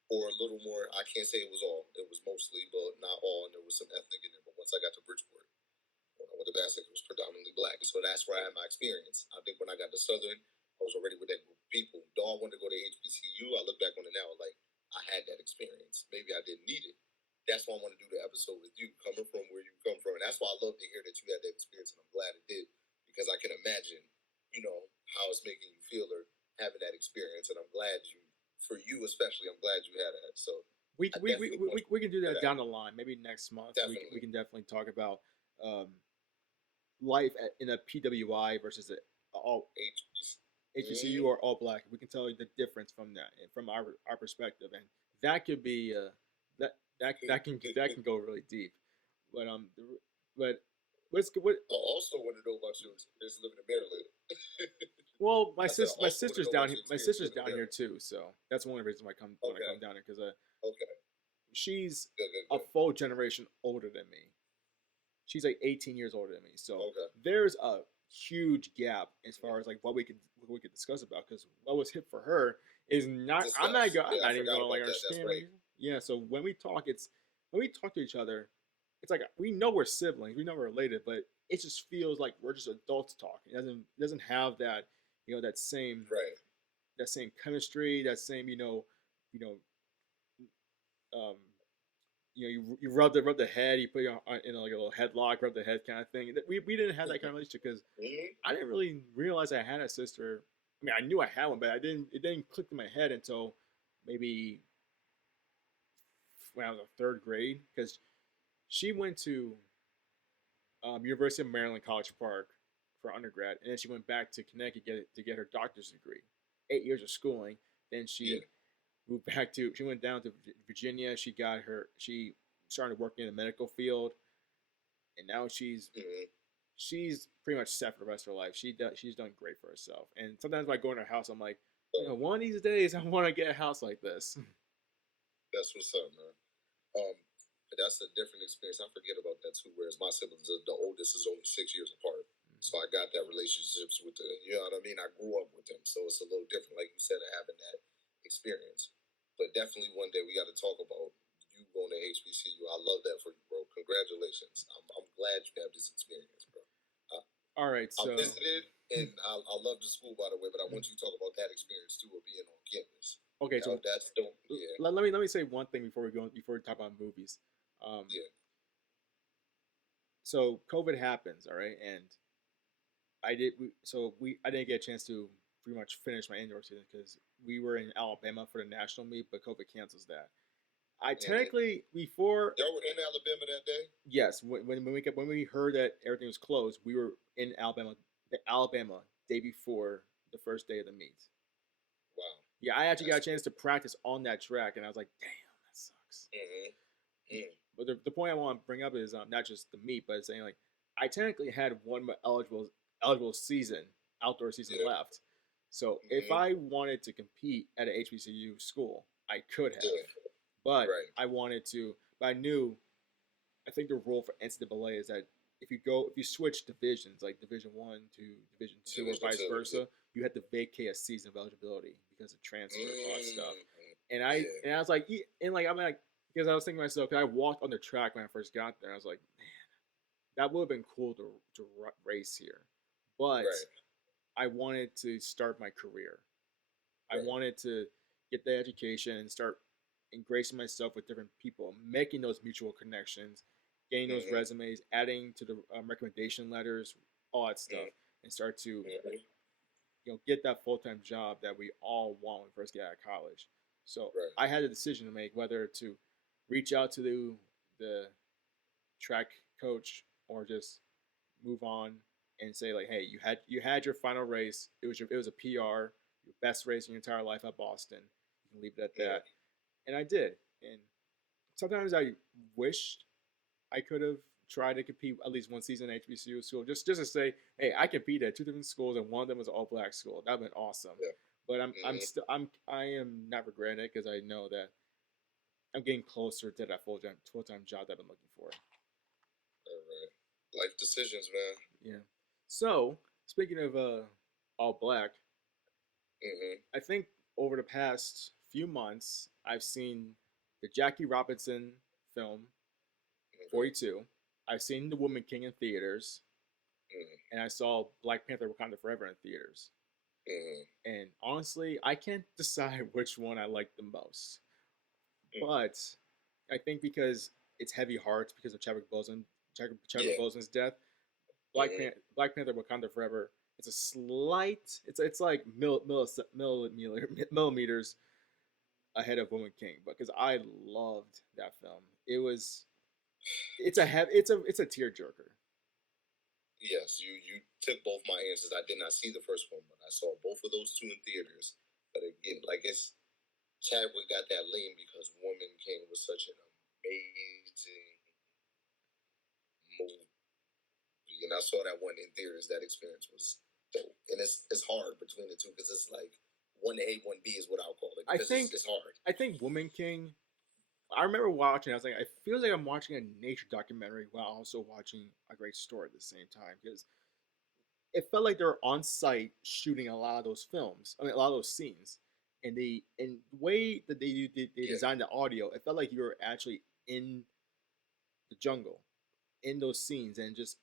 or a little more. I can't say it was all. It was mostly, but not all, and there was some ethnic in it. But once I got to Bridgeport, when I went to Bassett, it was predominantly black. So that's where I had my experience. I think when I got to Southern, I was already with that group of people. Though I wanted to go to HBCU, I look back on it now like I had that experience. Maybe I didn't need it. That's why I want to do the episode with you, coming from where you come from. And that's why I love to hear that you had that experience, and I'm glad it did because I can imagine, how it's making you feel or having that experience. And I'm glad for you especially, I'm glad you had that. So We can do that down the line. Maybe next month we definitely can definitely talk about um, life in a PWI versus all HBCU. HBCU or all black. We can tell you the difference from that from our perspective, and that could be that can go really deep. But but what's what? I also want to know about your experience living in Maryland. Well, I said I my also want to sister's know down about here. your My experience sister's living in down here Maryland. too, so that's one of the reasons why I come when I come Okay. down here because Okay. she's Good. Good. a Good. full generation older than me. She's like 18 years older than me, so Okay. there's a huge gap as far as like what we could discuss about because what was hit for her is not. Discuss. I'm Yeah, I not even forgot gonna like about that. That's understand. right. Yeah, so when we talk, it's when we talk to each other, it's like we know we're siblings, we know we're related, but it just feels like we're just adults talking. It doesn't have that Right. that same chemistry, that same you know um, you rub the head, you put your in like a little headlock, rub the head kind of thing. We didn't have that kind of relationship because Mm-hmm. I didn't really realize I had a sister. I mean, I knew I had one, but I didn't. It didn't click in my head until maybe when I was in third grade because she went to University of Maryland, College Park for undergrad, and then she went back to Connecticut to get her doctor's degree. 8 years of schooling. Then Yeah. she went down to Virginia. She started working in the medical field, and now Mm-hmm. she's pretty much set for the rest of her life. She's done great for herself. And sometimes when I go in her house, I'm like, So one of these days I want to get a house like this. that's what's up, man. Um, but that's a different experience. I forget about that too. Whereas my siblings, the oldest is only 6 years apart, so I got that relationships with the. You know what I mean? I grew up with them, so it's a little different, like you said, of having that experience. But definitely one day we got to talk about you going to HBCU. I love that for you, bro. Congratulations. I'm glad you have this experience, bro. All right, I so visited and I love the school, by the way, but I want you to talk about that experience too of being on campus. okay, so That's dope. Yeah. let me say one thing before we talk about movies. Um, Yeah. so COVID happens, all right, and I didn't get a chance to pretty much finish my indoor season because we were in Alabama for the national meet, but COVID cancels that. I Mm-hmm. technically before Y'all were in Alabama that day? yes when we heard that everything was closed, we were in Alabama day before the first day of the meet. Wow. Yeah, I actually got a That's chance to practice on that track, and I was like, damn, that sucks. mm-hmm. Mm. But the point I want to bring up is not just the meet, but saying like I technically had one eligible season outdoor season Yeah. left. So if Mm-hmm. I wanted to compete at an HBCU school, I could have, Yeah. but Right. I wanted to. But I knew I think the rule for NCAA is that if you switch divisions like Division 1 to Division 2 or Division vice two. versa, you have to vacate a season of eligibility because of transfers and all that stuff. Mm. And Yeah. I was like, and like I'm like because I was thinking to myself, because I walked on the track when I first got there, I was like, man, that would have been cool to race here, but Right. I wanted to start my career. I Right. wanted to get the education and start embracing myself with different people, making those mutual connections, getting those Mm-hmm. resumes, adding to the recommendation letters, all that stuff, and start to Mm-hmm. get that full time job that we all want when we first get out of college. So Right. I had a decision to make whether to reach out to the track coach or just move on and say like, hey, you had your final race. It was a PR, your best race in your entire life at Boston. You can leave it at Mm-hmm. that, and I did. And sometimes I wished I could have tried to compete at least one season at HBCU school, just to say, hey, I competed at two different schools, and one of them was an all black school. That'd been awesome. Yeah. But Mm-hmm. I am not regretting it because I know that I'm getting closer to that full time job that I've been looking for. All right. Life decisions, man. Yeah. So speaking of all black, Mm-hmm. I think over the past few months I've seen the Jackie Robinson film Okay. 42. I've seen The Woman King in theaters, Mm-hmm. and I saw Black Panther: Wakanda Forever in theaters. Mm-hmm. And honestly, I can't decide which one I like the most. But I think because it's heavy hearts because of Chadwick Yeah. Boseman's death, Mm-hmm. Black Panther: Wakanda Forever. It's a slight. It's like millimeters ahead of Woman King, because I loved that film. It's a tearjerker. Yes, you took both my answers. I did not see the first one, but I saw both of those two in theaters. But again, like it's Chadwick got that lean because Woman King was such an amazing movie, and I saw that one in theaters. That experience was dope, and it's hard between the two because it's like 1A, 1B is what I'll call it I because think it's hard. I think Woman King. I remember watching. I was like, it feels like I'm watching a nature documentary while also watching a great story at the same time, because it felt like they were on site shooting a lot of those films. I mean, a lot of those scenes, and the way that they Yeah. designed the audio, it felt like you were actually in the jungle in those scenes, and just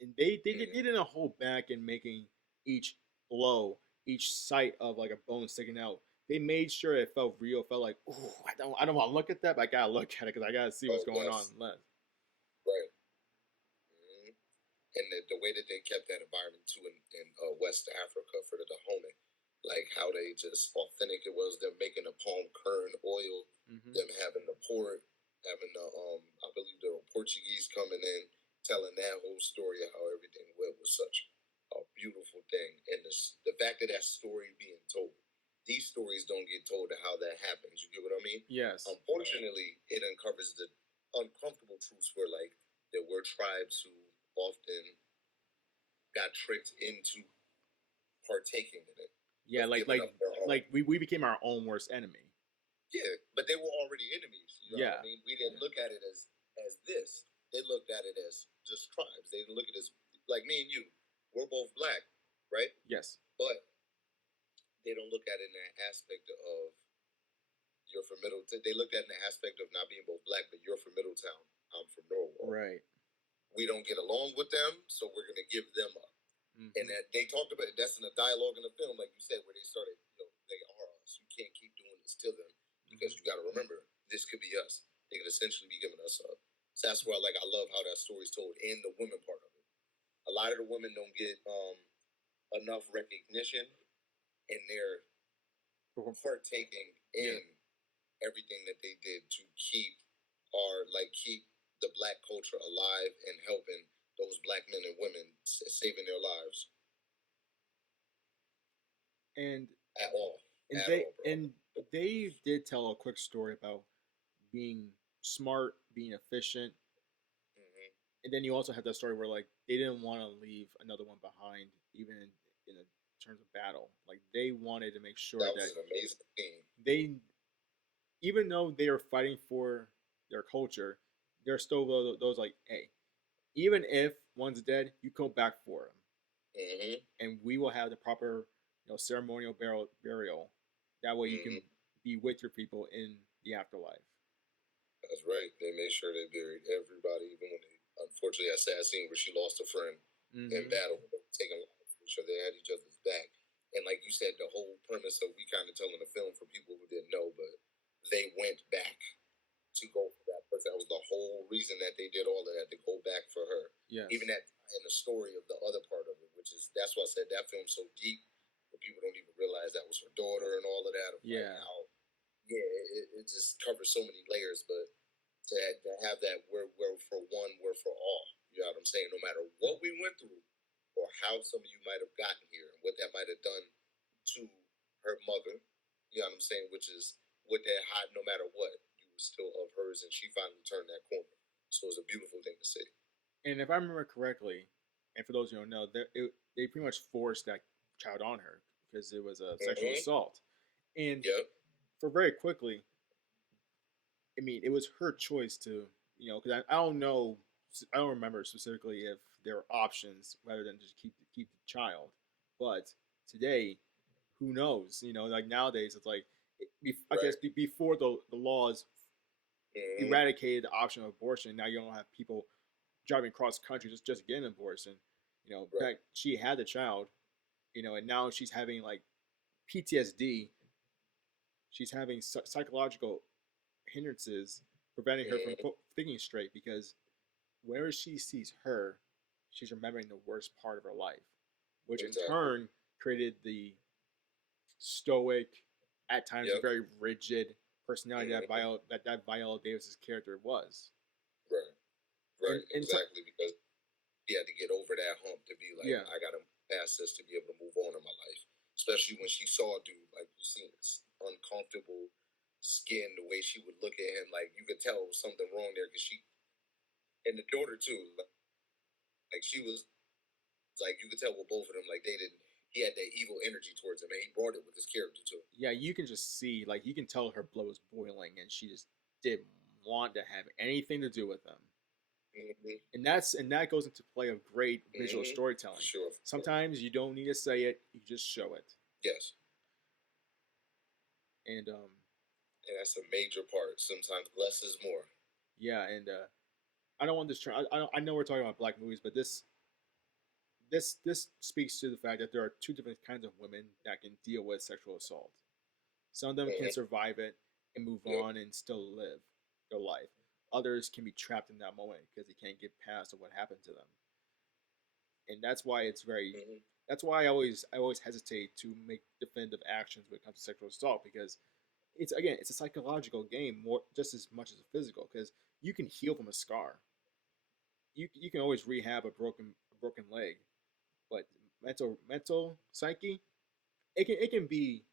and they Mm-hmm. didn't hold back in making each blow, each sight of like a bone sticking out. They made sure it felt real. Felt like, ooh, I don't want to look at that, but I gotta look at it because I gotta see what's Oh going on. yes, right. Mm-hmm. And the way that they kept that environment too in West Africa for the Dahomey, like how they just authentic it was, them making the palm kernel oil, Mm-hmm. them having the port, having the I believe the Portuguese coming in, telling that whole story of how everything went was such a beautiful thing, and the fact that that story being told, these stories don't get told of how that happens. You get what I mean? Yes. Unfortunately, it uncovers the uncomfortable truths where like there were tribes who often got tricked into partaking in it Yeah, with like giving like up their own. like we became our own worst enemy. Yeah, but they were already enemies. You know what Yeah. I mean? We didn't look at it as this. They looked at it as just tribes. They didn't look at it as like me and you. We're both black, right? Yes. But they don't look at it in that aspect of you're from Middle. They looked at it in the aspect of not being both black, but you're from Middletown. I'm from Norwalk. Right. We don't get along with them, so we're gonna give them up. And Mm-hmm. that they talked about it. That's in the dialogue in the film, like you said, where they started. They are us. You can't keep doing this to them because Mm-hmm. you got to remember this could be us. They could essentially be giving us up. So that's why, like, I love how that story's told in the women part of it. A lot of the women don't get enough recognition, and they're partaking in everything that they did to keep the black culture alive and helping those black men and women saving their lives. And At all. and At they all, bro. and they did tell a quick story about being smart, being efficient, Mm-hmm. and then you also have that story where like they didn't want to leave another one behind, even in terms of battle. Like they wanted to make sure That that was an amazing thing. they, even though they are fighting for their culture, they're still those like, hey, even if one's dead, you come back for him, Mm-hmm. and we will have the proper, ceremonial burial. That way, you can Mm-hmm. be with your people in the afterlife. That's right. They made sure they buried everybody, even when they, unfortunately, that sad scene where she lost a friend in Mm-hmm. battle, taking life. So they had each other's back. And like you said, the whole premise of we kind of telling the film for people who didn't know, but they went back to go for that person. That was the whole reason that they did all of that to go back for her. Yes. Even that in the story of the other part of it, which is that's why I said that film's so deep, but people don't even realize that was her daughter and all of that. Of Yeah. like how, it just covers so many layers. But to have that we're for one, we're for all. You know what I'm saying? No matter what we went through, or how some of you might have gotten here, and what that might have done to her mother. You know what I'm saying? Which is what that hot, no matter what, you were still of hers, and she finally turned that corner. So it's a beautiful thing to see. And if I remember correctly, and for those who don't know, they pretty much forced that child on her because it was a sexual assault. And Yep. for very quickly, I mean, it was her choice to, because I don't know, I don't remember specifically if there were options rather than just keep the child. But today, who knows? Like nowadays, it's like, I guess before the laws eradicated the option of abortion, now you don't have people driving across country just getting an abortion. Back she had the child, and now she's having like PTSD. She's having psychological hindrances preventing her from thinking straight because whenever she sees her, she's remembering the worst part of her life, which in turn created the stoic, at times very rigid personality that Viola Davis's character was. Right, exactly, because he had to get over that hump to be like, I got to pass this to be able to move on in my life. Especially when she saw a dude, like you seen this uncomfortable skin, the way she would look at him, like you could tell something wrong there because and the daughter too, like she was, like you could tell with both of them, like they didn't. He had that evil energy towards him, and he brought it with his character too. Yeah, you can just see, like you can tell her blood was boiling, and she just didn't want to have anything to do with them. And that goes into play of great visual storytelling. Sure. Sometimes you don't need to say it; you just show it. Yes. And that's a major part. Sometimes less is more. Yeah, and I don't want this. I know we're talking about black movies, but this speaks to the fact that there are two different kinds of women that can deal with sexual assault. Some of them can survive it and move on and still live their life. Others can be trapped in that moment because they can't get past what happened to them. And that's why it's very. That's why I always hesitate to make definitive actions when it comes to sexual assault because it's a psychological game more just as much as a physical because you can heal from a scar. You can always rehab a broken leg, but mental psyche, it can be,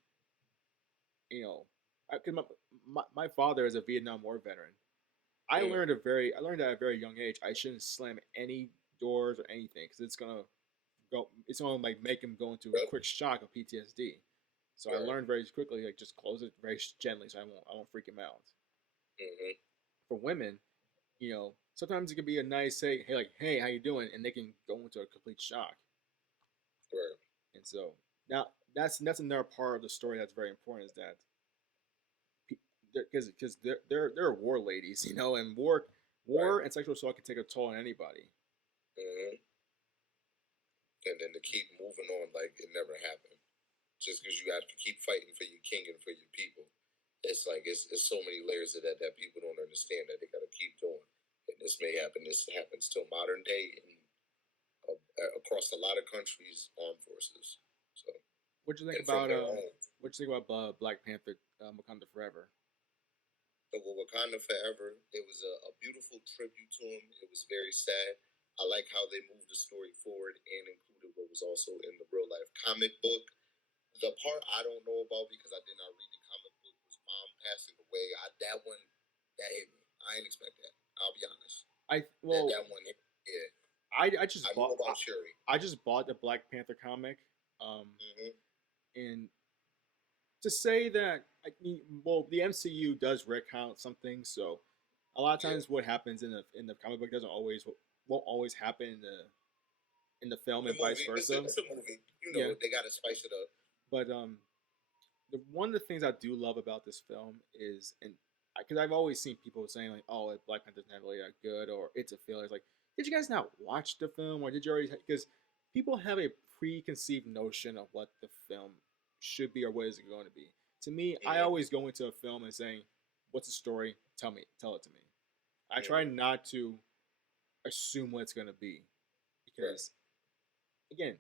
because my father is a Vietnam War veteran. I learned at a very young age I shouldn't slam any doors or anything because it's gonna like make him go into a quick shock of PTSD. So I learned very quickly, like just close it very gently, so I won't freak him out. For women, sometimes it can be a nice say, hey, how you doing, and they can go into a complete shock. And so now that's another part of the story that's very important is that because they're war ladies, and war and sexual assault can take a toll on anybody. And then to keep moving on like it never happened. Just because you have to keep fighting for your king and for your people. It's like it's so many layers of that people don't understand that they got to keep doing. And this may happen. This happens till modern day and across a lot of countries' armed forces. So, what do you think about Black Panther, Wakanda Forever? So with Wakanda Forever, it was a beautiful tribute to him. It was very sad. I like how they moved the story forward and included what was also in the real life comic book. The part I don't know about because I did not read the comic book was mom passing away. That one that hit me. I didn't expect that. I'll be honest. That one hit. Yeah. I just bought about Shuri. I just bought the Black Panther comic, and to say that the MCU does recount some things, so a lot of times what happens in the comic book won't always happen in the film and vice versa. It's a movie, they gotta spice it up. But one of the things I do love about this film is, and because I've always seen people saying like, "Oh, Black Panther's not really that good," or "It's a failure." It's like, did you guys not watch the film, or did you already? Because people have a preconceived notion of what the film should be or what is it going to be. To me, I always go into a film and saying, "What's the story? Tell it to me." I try Mm-hmm. not to assume what it's gonna be Right. because again,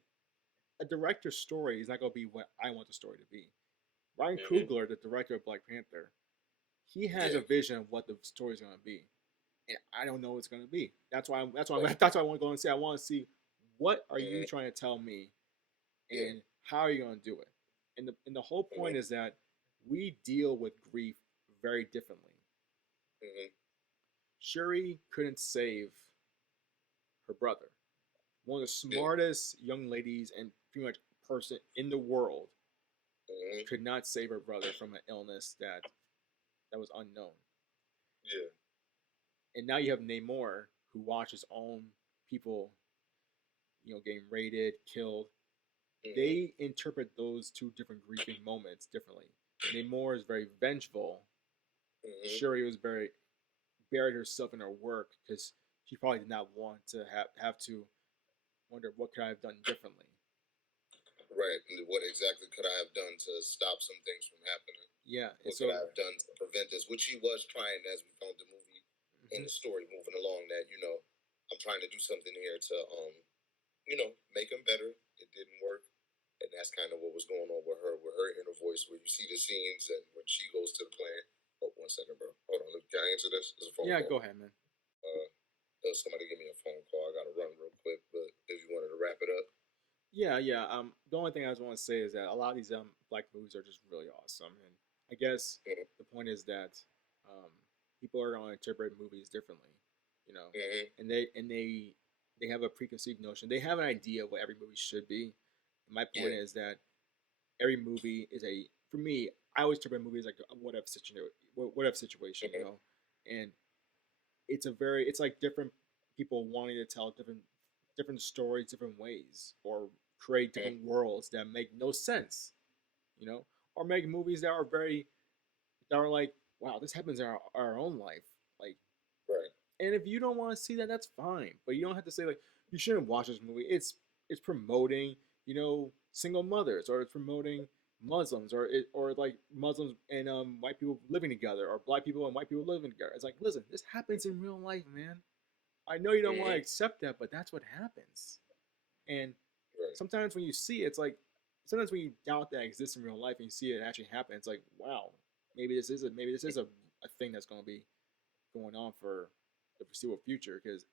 a director's story is not gonna be what I want the story to be. Ryan Mm-hmm. Coogler, the director of Black Panther, he has Yeah. a vision of what the story is gonna be, and I don't know what it's gonna be. That's why. Right. That's why I want to go and say. I want to see what are you Mm-hmm. trying to tell me, Yeah. and how are you gonna do it. And the whole point Mm-hmm. is that we deal with grief very differently. Mm-hmm. Shuri couldn't save her brother, one of the Yeah. smartest young ladies and pretty much person in the world, Mm-hmm. could not save her brother from an illness that was unknown. Yeah. And now you have Namor, who watched his own people, getting raided, killed. Mm-hmm. They interpret those two different grieving moments differently. Namor is very vengeful. Mm-hmm. Shuri was very buried herself in her work because she probably did not want to have to wonder what could I have done differently. Right. And what exactly could I have done to stop some things from happening? Yeah, and What could so I have done to prevent this? Which he was trying, as we found the movie in mhm. the story moving along. That I'm trying to do something here to make him better. It didn't work, and that's kind of what was going on with her inner voice, where you see the scenes and when she goes to the plant. Oh, 1 second, bro. Hold on. Can I answer this? It's a phone Yeah, call. go ahead, man. Uh, somebody give me a phone call. I gotta run real quick. But if you wanted to wrap it up, Yeah, yeah. The only thing I just want to say is that a lot of these black movies are just really awesome, and I guess mm-hmm. the point is that um, people are going to interpret movies differently, you know, Mm-hmm. and they have a preconceived notion. They have an idea of what every movie should be. And my point Yeah. is that every movie is a for me. I always interpret movies like a what if situation, Mm-hmm. and it's like different people wanting to tell different stories different ways or create different worlds that make no sense, you know, or make movies that are like, wow, this happens in our own life, like. Right. And if you don't want to see that, that's fine, but you don't have to say like you shouldn't watch this movie. It's promoting, single mothers, or it's promoting Muslims, or like Muslims and white people living together, or black people and white people living together. It's like, listen, this happens in real life, man. I know you don't want to Mm-hmm. accept that, but that's what happens. And Right. sometimes when you see it, it's like sometimes when you doubt that exists in real life and you see it actually happen, it's like, wow, maybe this is a thing that's going to be going on for the foreseeable future because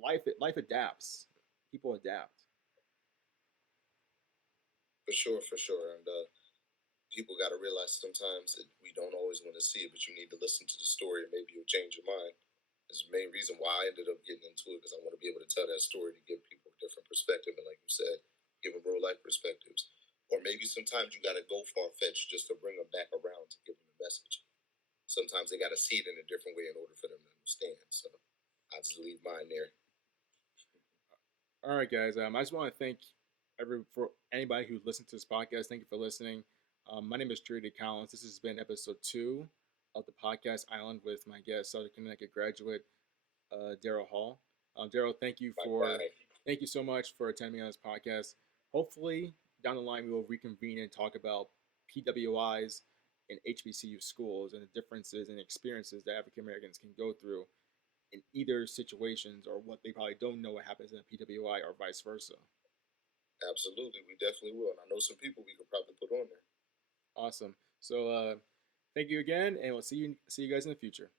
life adapts, people adapt. For sure. For sure. And people got to realize sometimes that we don't always want to see it, but you need to listen to the story and maybe you'll change your mind. Is the main reason why I ended up getting into it, because I want to be able to tell that story to give people a different perspective. And like you said, give them real life perspectives. Or maybe sometimes you got to go far fetched just to bring them back around to give them a message. Sometimes they got to see it in a different way in order for them to understand. So I'll just leave mine there. All right, guys. I just want to thank for anybody who listened to this podcast. Thank you for listening. My name is Drew Collins. This has been episode 2 of the podcast Island with my guest, Southern Connecticut graduate Darryl Hall. Darryl, My guy. thank you so much for attending on this podcast. Hopefully, down the line, we will reconvene and talk about PWIs in HBCU schools and the differences and experiences that African Americans can go through in either situations, or what they probably don't know what happens in a PWI or vice versa. Absolutely. We definitely will. And I know some people we could probably put on there. Awesome. So thank you again, and we'll see you guys in the future.